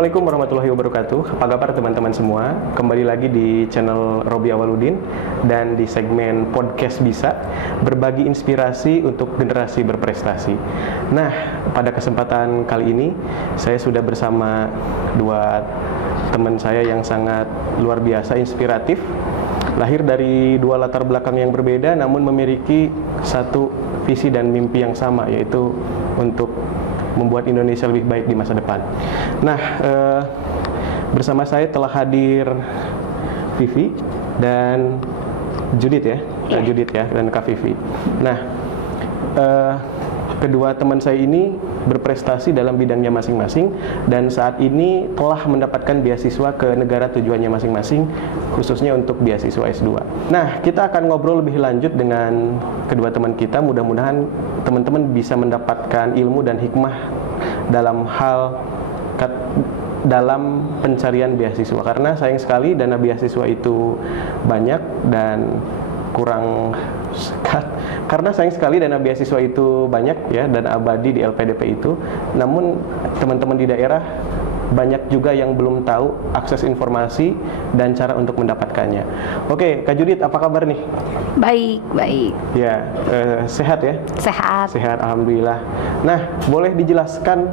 Assalamualaikum warahmatullahi wabarakatuh. Apa kabar teman-teman semua? Kembali lagi di channel Robi Awaludin dan di segmen Podcast Bisa, berbagi inspirasi untuk generasi berprestasi. Nah, pada kesempatan kali ini saya sudah bersama dua teman saya yang sangat luar biasa inspiratif. Lahir dari dua latar belakang yang berbeda namun memiliki satu visi dan mimpi yang sama, yaitu untuk membuat Indonesia lebih baik di masa depan. Nah, bersama saya telah hadir Vivi dan Judith ya, Judith ya, dan Kak Vivi. Nah, kedua teman saya ini berprestasi dalam bidangnya masing-masing dan saat ini telah mendapatkan beasiswa ke negara tujuannya masing-masing, khususnya untuk beasiswa S2. Nah, kita akan ngobrol lebih lanjut dengan kedua teman kita. Mudah-mudahan teman-teman bisa mendapatkan ilmu dan hikmah dalam pencarian beasiswa, karena sayang sekali dana beasiswa itu banyak dan karena sayang sekali dana beasiswa itu banyak ya, dana abadi di LPDP itu, namun teman-teman di daerah banyak juga yang belum tahu akses informasi dan cara untuk mendapatkannya. Oke, Kak Judith, apa kabar nih? Baik. Ya, sehat ya? Sehat, alhamdulillah. Nah, boleh dijelaskan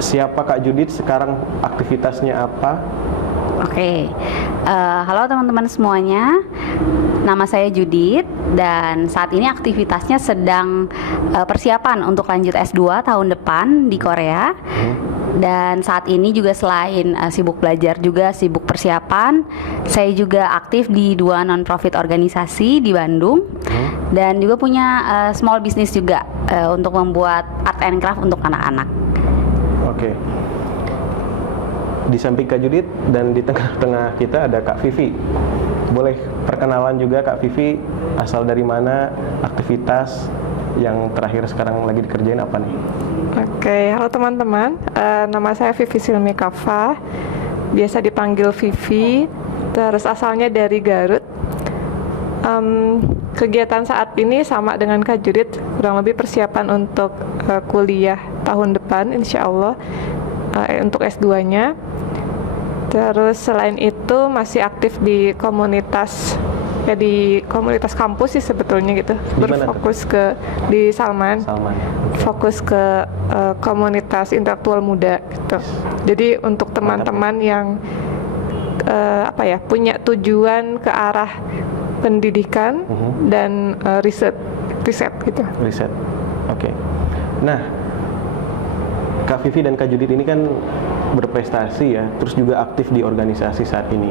siapa Kak Judith sekarang, aktivitasnya apa? Oke, halo teman-teman semuanya. Nama saya Judith dan saat ini aktivitasnya sedang persiapan untuk lanjut S2 tahun depan di Korea. Dan saat ini juga selain sibuk belajar juga sibuk persiapan, saya juga aktif di dua non-profit organisasi di Bandung. Dan juga punya small business juga untuk membuat art and craft untuk anak-anak. Oke. Di samping Kak Judith dan di tengah-tengah kita ada Kak Vivi. Boleh perkenalan juga Kak Vivi, asal dari mana, aktivitas yang terakhir sekarang lagi dikerjain apa nih? Oke, halo teman-teman. Nama saya Vivi Silmi Kava, biasa dipanggil Vivi. Terus asalnya dari Garut. Kegiatan saat ini sama dengan Kak Judith, kurang lebih persiapan untuk kuliah tahun depan, insya Allah, untuk S2-nya. Terus selain itu masih aktif di komunitas, ya di komunitas kampus sih sebetulnya gitu. Berfokus ke di Salman. Fokus ke komunitas intelektual muda gitu. Jadi untuk teman-teman yang punya tujuan ke arah pendidikan dan riset gitu. Riset. Oke. Nah, Kak Vivi dan Kak Judith ini kan berprestasi ya, terus juga aktif di organisasi saat ini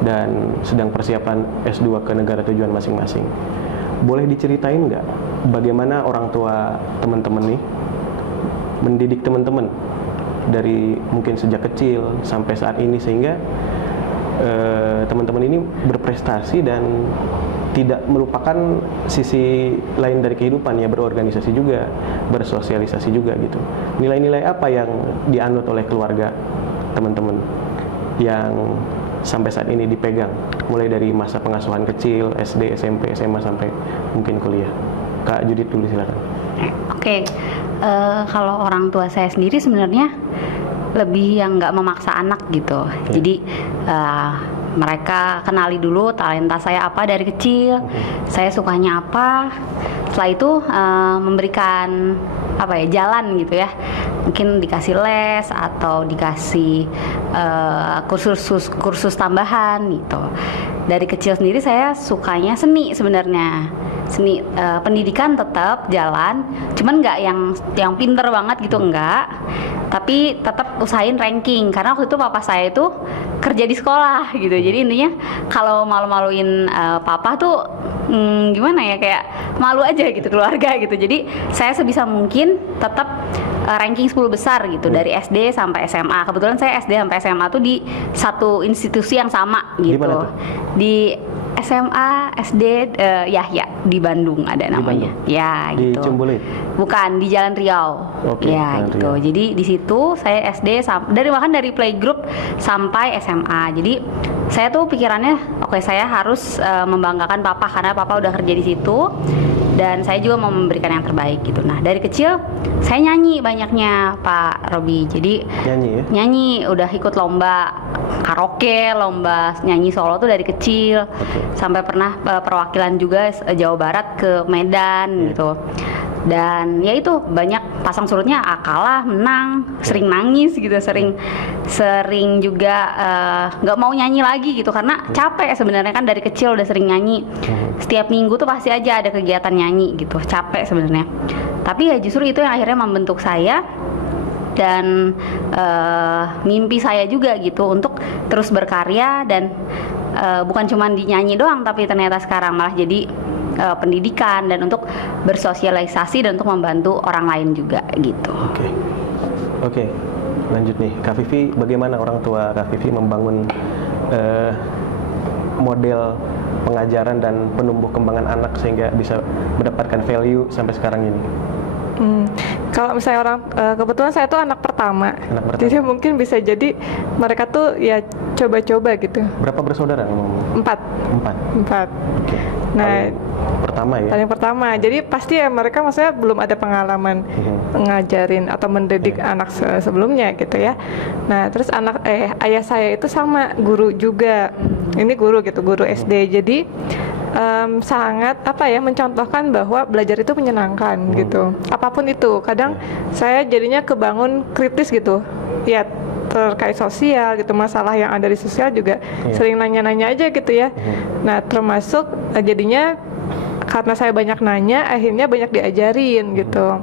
dan sedang persiapan S2 ke negara tujuan masing-masing. Boleh diceritain nggak bagaimana orang tua teman-teman nih mendidik teman-teman dari mungkin sejak kecil sampai saat ini sehingga teman-teman ini berprestasi dan tidak melupakan sisi lain dari kehidupan, ya berorganisasi juga, bersosialisasi juga gitu. Nilai-nilai apa yang dianut oleh keluarga teman-teman yang sampai saat ini dipegang, mulai dari masa pengasuhan kecil, SD, SMP, SMA sampai mungkin kuliah? Kak Judith dulu silakan. Oke, kalau orang tua saya sendiri sebenarnya lebih yang nggak memaksa anak gitu. Jadi mereka kenali dulu talenta saya apa dari kecil, saya sukanya apa. Setelah itu memberikan jalan gitu ya. Mungkin dikasih les atau dikasih kursus tambahan gitu. Dari kecil sendiri saya sukanya seni sebenarnya. Seni, pendidikan tetap jalan, cuman nggak yang pinter banget gitu, enggak, tapi tetap usahain ranking karena waktu itu papa saya itu kerja di sekolah gitu. Jadi intinya kalau malu-maluin papa tuh gimana ya, kayak malu aja gitu keluarga gitu. Jadi saya sebisa mungkin tetap ranking 10 besar gitu dari SD sampai SMA. Kebetulan saya SD sampai SMA tuh di satu institusi yang sama gitu. Di SMA, SD, Yahya di Bandung ada namanya. Ya, gitu. Di Cimbulit? Bukan, di Jalan Riau. Oke, ya, gitu. Riau. Jadi di situ saya SD dari playgroup sampai SMA. Jadi saya tuh pikirannya, oke, saya harus membanggakan papa karena papa udah kerja di situ. dan saya juga mau memberikan yang terbaik gitu. Nah dari kecil saya nyanyi banyaknya Pak Robi, jadi Nyanyi ya? nyanyi udah ikut lomba karaoke, lomba nyanyi solo tuh dari kecil, sampai pernah perwakilan juga Jawa Barat ke Medan gitu. Dan ya itu banyak pasang surutnya, kalah, menang, sering nangis gitu, sering juga nggak mau nyanyi lagi gitu karena capek sebenarnya kan dari kecil udah sering nyanyi. Setiap minggu tuh pasti aja ada kegiatan nyanyi gitu, capek sebenarnya. Tapi ya justru itu yang akhirnya membentuk saya dan mimpi saya juga gitu untuk terus berkarya dan bukan cuma di nyanyi doang, tapi ternyata sekarang malah jadi pendidikan dan untuk bersosialisasi dan untuk membantu orang lain juga gitu. Oke. Lanjut nih, Kak Vivi, bagaimana orang tua Kak Vivi membangun model pengajaran dan penumbuh kembangan anak sehingga bisa mendapatkan value sampai sekarang ini? Kalau misalnya orang, kebetulan saya tuh anak pertama, jadi mungkin bisa jadi mereka tuh ya coba-coba gitu. Berapa bersaudara? 4. Oke. Nah, pertama ya? Paling pertama, jadi pasti ya mereka maksudnya belum ada pengalaman ngajarin atau mendidik anak sebelumnya gitu ya. Nah terus ayah saya itu sama guru juga, ini guru gitu, guru SD, jadi sangat mencontohkan bahwa belajar itu menyenangkan gitu, apapun itu. Kadang saya jadinya kebangun kritis gitu ya, terkait sosial gitu, masalah yang ada di sosial juga sering nanya-nanya aja gitu ya. Nah termasuk jadinya karena saya banyak nanya, akhirnya banyak diajarin gitu.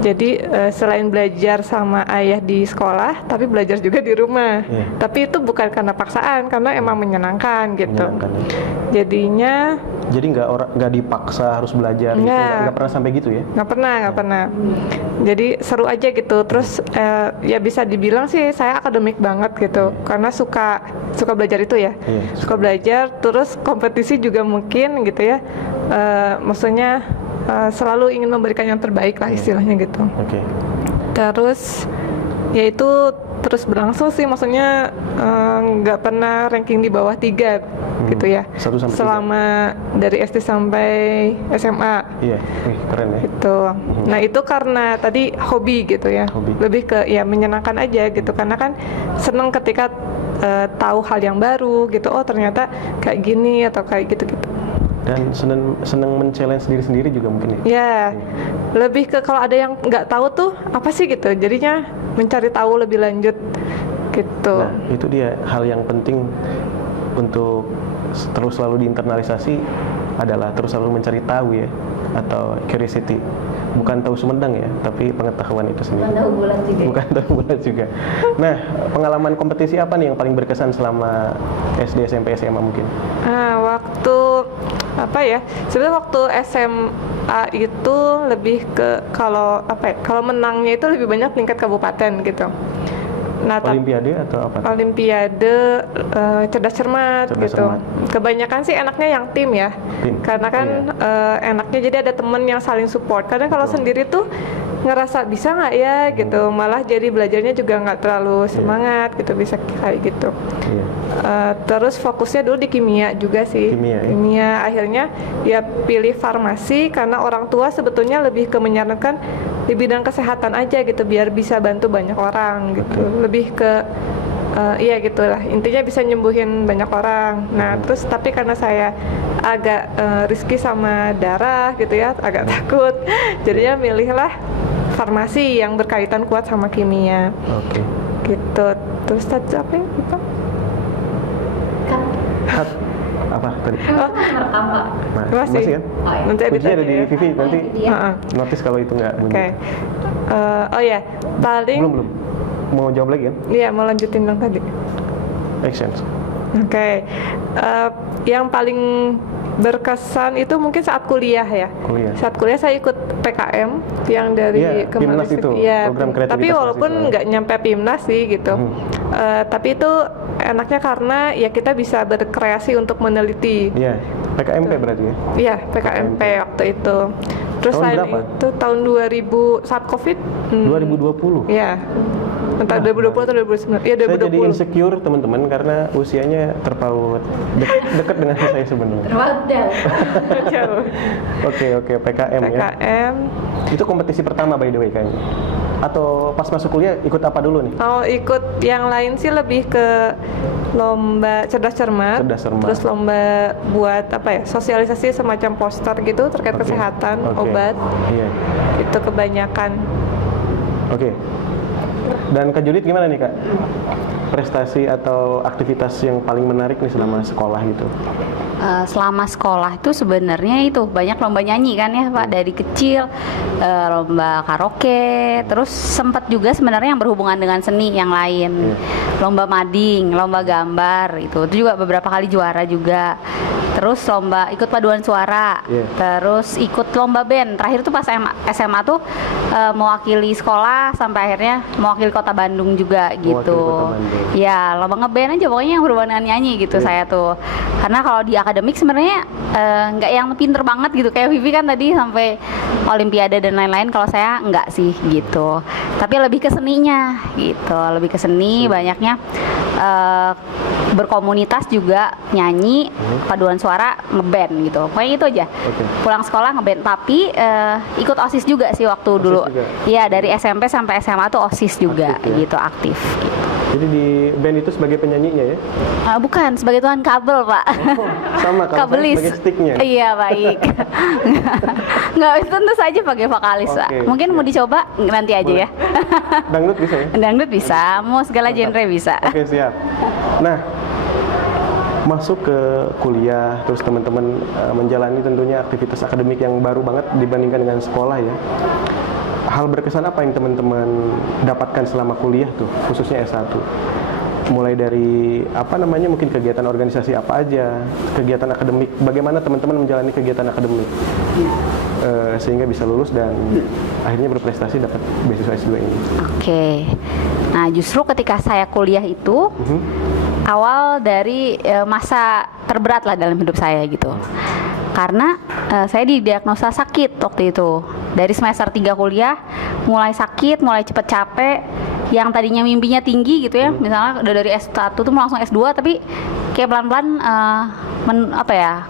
Jadi selain belajar sama ayah di sekolah, tapi belajar juga di rumah. Tapi itu bukan karena paksaan, karena emang menyenangkan gitu. Jadinya jadi nggak dipaksa harus belajar, nggak pernah sampai gitu ya? Nggak pernah. Jadi seru aja gitu. Terus ya bisa dibilang sih saya akademik banget gitu, karena suka belajar itu ya. Suka belajar, terus kompetisi juga mungkin gitu ya. Maksudnya selalu ingin memberikan yang terbaik lah istilahnya gitu. Terus ya itu terus berlangsung sih, maksudnya nggak pernah ranking di bawah 3 gitu ya. Selama dari SD sampai SMA. Iya, keren ya. Gitu. Nah itu karena tadi hobi gitu ya. Lebih ke ya menyenangkan aja gitu, karena kan seneng ketika tahu hal yang baru gitu. Oh ternyata kayak gini atau kayak gitu-gitu. Dan seneng men-challenge diri sendiri juga mungkin ya? Ya, lebih ke kalau ada yang nggak tahu tuh apa sih gitu, jadinya mencari tahu lebih lanjut gitu. Nah itu dia hal yang penting untuk terus selalu diinternalisasi adalah terus selalu mencari tahu ya, atau curiosity. Bukan tahu Sumedang ya, tapi pengetahuan itu sendiri. Bukan tahu bulat juga. Nah, pengalaman kompetisi apa nih yang paling berkesan selama SD, SMP, SMA mungkin? Waktu sebenarnya waktu SMA itu lebih ke kalau menangnya itu lebih banyak tingkat kabupaten gitu. Nah, Olimpiade atau apa? Olimpiade cerdas cermat gitu. Kebanyakan sih enaknya yang tim ya. Karena kan enaknya jadi ada temen yang saling support. Kadang kalau sendiri tuh ngerasa bisa nggak ya gitu, malah jadi belajarnya juga nggak terlalu semangat gitu, bisa kayak gitu. Terus fokusnya dulu di kimia juga sih. Kimia akhirnya ya pilih farmasi karena orang tua sebetulnya lebih ke menyarankan di bidang kesehatan aja gitu, biar bisa bantu banyak orang gitu. Lebih ke iya gitulah, intinya bisa nyembuhin banyak orang. Nah terus tapi karena saya agak risky sama darah gitu ya, agak takut, jadinya milihlah farmasi yang berkaitan kuat sama kimia. Gitu. Terus tadi apa yang lupa? Apa tadi? Masih kan? Nanti ada di Vivi, nanti notice kalau itu nggak bunyi. Oh ya, paling belum mau jawab lagi kan? Iya, mau lanjutin yang tadi. Action. Yang paling berkesan itu mungkin saat kuliah ya. Saat kuliah saya ikut PKM yang dari PIMNAS itu, program kreativitas. Tapi walaupun nggak nyampe PIMNAS sih gitu. Tapi itu enaknya karena ya kita bisa berkreasi untuk meneliti. PKMP berarti ya? Iya, PKMP waktu itu. Terus tahun selain berapa? itu tahun 2000 saat COVID. 2020. Iya. Entah 2020 atau 2019. Iya, Saya jadi 2020. insecure teman-teman karena usianya terpaut dekat dengan saya sebenarnya. Jauh. Oke, PKM ya. PKM. Itu kompetisi pertama by the way kayaknya. Atau pas masuk kuliah ikut apa dulu nih? Kalau ikut yang lain sih lebih ke lomba cerdas cermat, Cerdas cermat. terus lomba buat apa ya, sosialisasi semacam poster gitu terkait Oke. kesehatan, Oke. obat, Iya. itu kebanyakan. Oke. Dan Kak Judit gimana nih Kak? Prestasi atau aktivitas yang paling menarik nih selama sekolah gitu? Selama sekolah itu sebenarnya itu banyak lomba nyanyi kan ya Pak, dari kecil, lomba karaoke, terus sempat juga sebenarnya yang berhubungan dengan seni yang lain, lomba mading, lomba gambar itu juga beberapa kali juara juga. Terus lomba ikut paduan suara, terus ikut lomba band. Terakhir tuh pas SMA tuh mewakili sekolah sampai akhirnya mewakili kota Bandung juga gitu. Kota Bandung. Ya lomba ngeband aja pokoknya yang berhubungan dengan nyanyi gitu saya tuh. Karena kalau di akademik sebenarnya nggak yang pinter banget gitu kayak Vivi kan tadi sampai olimpiade dan lain-lain. Kalau saya nggak sih gitu. Tapi lebih ke seninya gitu, lebih ke seni banyaknya. Berkomunitas juga nyanyi, paduan suara, ngeband gitu. Pokoknya itu aja. Pulang sekolah ngeband, tapi ikut OSIS juga sih waktu OSIS dulu. juga? Iya, dari SMP sampai SMA tuh OSIS juga Aktif ya? gitu, aktif gitu. Jadi di band itu sebagai penyanyinya ya? Bukan, sebagai tuan kabel, Pak. Oh, sama kalau saya Kabelis. sebagai sticknya. Iya, baik. Nggak, tentu saja pakai vokalis, Pak. Oke, Mungkin mau siap. dicoba nanti aja Boleh. ya. Dangdut bisa ya? Dangdut bisa, mau segala genre bisa. Oke, siap. Nah, masuk ke kuliah, terus teman-teman menjalani tentunya aktivitas akademik yang baru banget dibandingkan dengan sekolah ya. Hal berkesan apa yang teman-teman dapatkan selama kuliah tuh, khususnya S1? Mulai dari apa namanya, mungkin kegiatan organisasi apa aja, kegiatan akademik, bagaimana teman-teman menjalani kegiatan akademik sehingga bisa lulus dan akhirnya berprestasi dapat beasiswa S2 ini. Oke. Nah, justru ketika saya kuliah itu awal dari masa terberat lah dalam hidup saya gitu. Karena saya didiagnosa sakit waktu itu. Dari semester 3 kuliah mulai sakit, mulai cepet capek. Yang tadinya mimpinya tinggi gitu ya. Misalnya udah dari S1 tuh mau langsung S2 tapi kayak pelan-pelan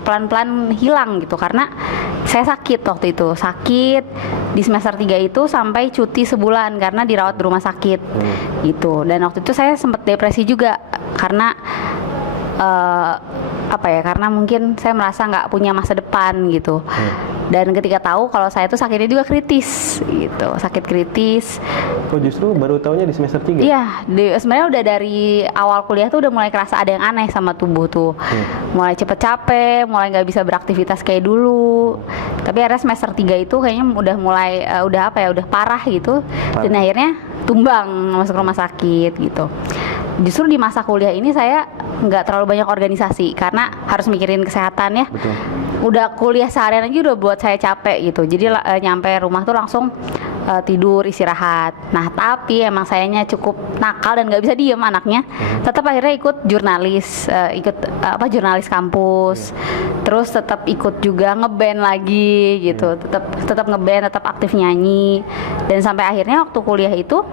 pelan-pelan hilang gitu karena saya sakit waktu itu. Sakit di semester 3 itu sampai cuti sebulan karena dirawat di rumah sakit gitu. Dan waktu itu saya sempat depresi juga karena karena mungkin saya merasa nggak punya masa depan gitu. Dan ketika tahu kalau saya tuh sakitnya juga kritis gitu, sakit kritis. Oh, justru baru tahunya di semester 3? Iya, sebenarnya udah dari awal kuliah tuh udah mulai kerasa ada yang aneh sama tubuh tuh. Mulai cepet capek, mulai nggak bisa beraktivitas kayak dulu. Tapi akhirnya semester 3 itu kayaknya udah mulai udah parah gitu. Dan akhirnya tumbang masuk rumah sakit gitu. Justru di masa kuliah ini saya nggak terlalu banyak organisasi karena harus mikirin kesehatan ya. Betul. Udah kuliah seharian aja udah buat saya capek gitu. Jadi nyampe rumah tuh langsung tidur, istirahat. Nah, tapi emang sayanya cukup nakal dan nggak bisa diem anaknya. Tetap akhirnya ikut jurnalis, jurnalis kampus. Terus tetap ikut juga ngeband lagi gitu. Tetap ngeband, tetap aktif nyanyi. Dan sampai akhirnya waktu kuliah itu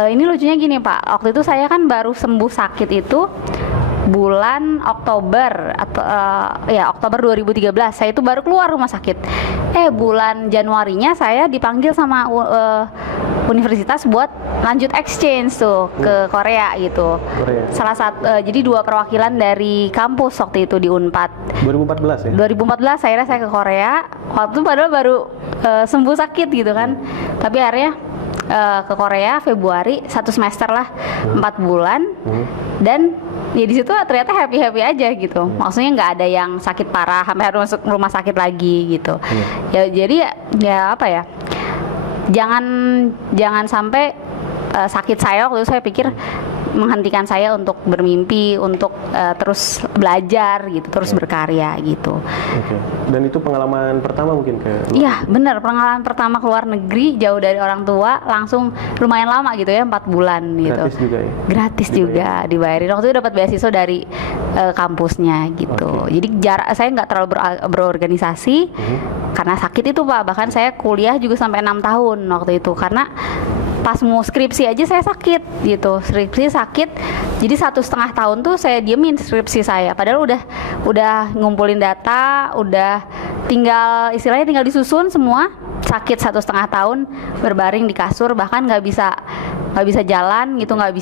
ini lucunya gini Pak, waktu itu saya kan baru sembuh sakit itu bulan Oktober atau Oktober 2013 saya itu baru keluar rumah sakit. Bulan Januarinya saya dipanggil sama universitas buat lanjut exchange tuh ke Korea gitu. Salah satu jadi 2 perwakilan dari kampus waktu itu di Unpad. 2014 ya? 2014 akhirnya saya ke Korea. Waktu itu padahal baru sembuh sakit gitu kan. Tapi akhirnya ke Korea Februari 1 semester lah 4 bulan dan ya di situ ternyata happy aja gitu. Maksudnya nggak ada yang sakit parah sampai harus masuk rumah sakit lagi gitu. Ya jadi jangan sampai sakit saya waktu itu saya pikir menghentikan saya untuk bermimpi, untuk terus belajar gitu, terus berkarya gitu. Oke. Dan itu pengalaman pertama mungkin ke? Iya, benar, pengalaman pertama ke luar negeri, jauh dari orang tua, langsung lumayan lama gitu ya, 4 bulan gitu. Gratis juga ya? Gratis juga, dibayarin. Waktu itu dapat beasiswa dari kampusnya gitu. Jadi saya nggak terlalu berorganisasi karena sakit itu Pak. Bahkan saya kuliah juga sampai 6 tahun waktu itu karena pas mau skripsi aja saya sakit gitu, skripsi sakit, jadi 1,5 tahun tuh saya diemin skripsi saya, padahal udah ngumpulin data, udah istilahnya tinggal disusun semua, sakit 1,5 tahun berbaring di kasur, bahkan nggak bisa jalan gitu, nggak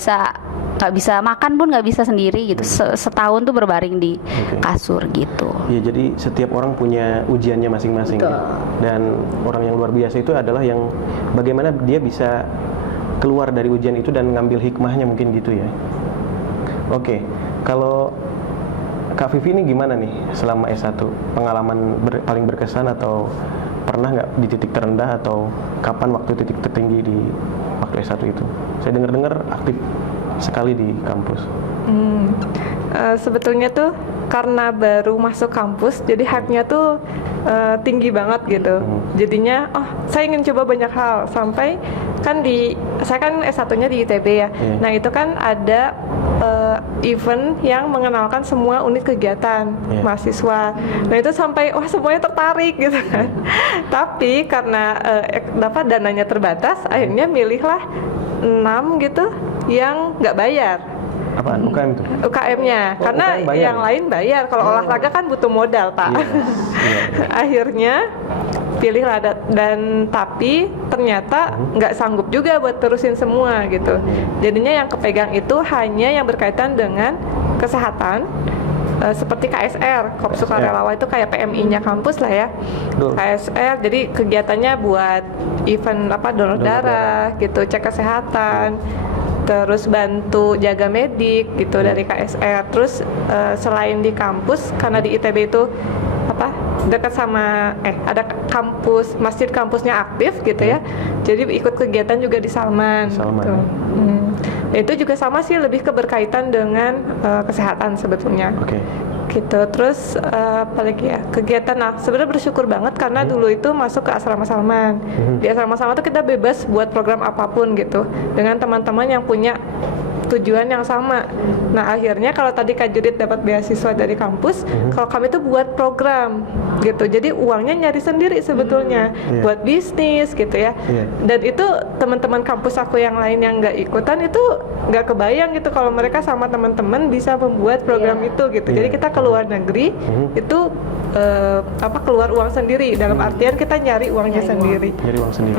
bisa makan pun nggak bisa sendiri gitu, setahun tuh berbaring di kasur gitu. Ya, jadi setiap orang punya ujiannya masing-masing ya. Dan orang yang luar biasa itu adalah yang bagaimana dia bisa keluar dari ujian itu dan ngambil hikmahnya mungkin gitu ya. Oke, kalau Kak Vivi ini gimana nih selama S1? Pengalaman paling berkesan atau pernah nggak di titik terendah, atau kapan waktu titik tertinggi di waktu S1 itu? Saya dengar-dengar aktif sekali di kampus. Sebetulnya tuh karena baru masuk kampus, jadi hype-nya tuh tinggi banget gitu. Jadinya, saya ingin coba banyak hal. Sampai kan saya kan S1-nya di ITB ya. Nah itu kan ada event yang mengenalkan semua unit kegiatan mahasiswa. Nah itu sampai semuanya tertarik gitu kan. Tapi karena dapat dananya terbatas, akhirnya milihlah 6 gitu yang nggak bayar. Apaan? UKM tuh? UKM-nya, karena UKM bayar, yang lain bayar. Kalau olahraga kan butuh modal, Pak. Akhirnya pilihlah dan tapi ternyata nggak sanggup juga buat terusin semua gitu. Jadinya yang kepegang itu hanya yang berkaitan dengan kesehatan. Seperti KSR, Korps Sukarelawan itu kayak PMI-nya kampus lah ya. KSR, jadi kegiatannya buat event donor darah gitu, cek kesehatan, terus bantu jaga medik gitu dari KSR. Terus selain di kampus, karena di ITB itu dekat sama ada kampus, masjid kampusnya aktif gitu ya. Jadi ikut kegiatan juga di Salman. Gitu. Itu juga sama sih, lebih keberkaitan dengan kesehatan sebetulnya. Gitu. Terus apalagi ya, kegiatan, sebenarnya bersyukur banget karena dulu itu masuk ke asrama Salman. Di asrama Salman tuh kita bebas buat program apapun gitu, dengan teman-teman yang punya tujuan yang sama. Nah akhirnya kalau tadi Kak Judit dapat beasiswa dari kampus, kalau kami tuh buat program gitu, jadi uangnya nyari sendiri sebetulnya, buat bisnis gitu ya. Dan itu teman-teman kampus aku yang lain yang nggak ikutan itu nggak kebayang gitu kalau mereka sama teman-teman bisa membuat program itu gitu. Jadi kita ke luar negeri itu keluar uang sendiri, dalam artian kita nyari uangnya sendiri. Nyari uang sendiri.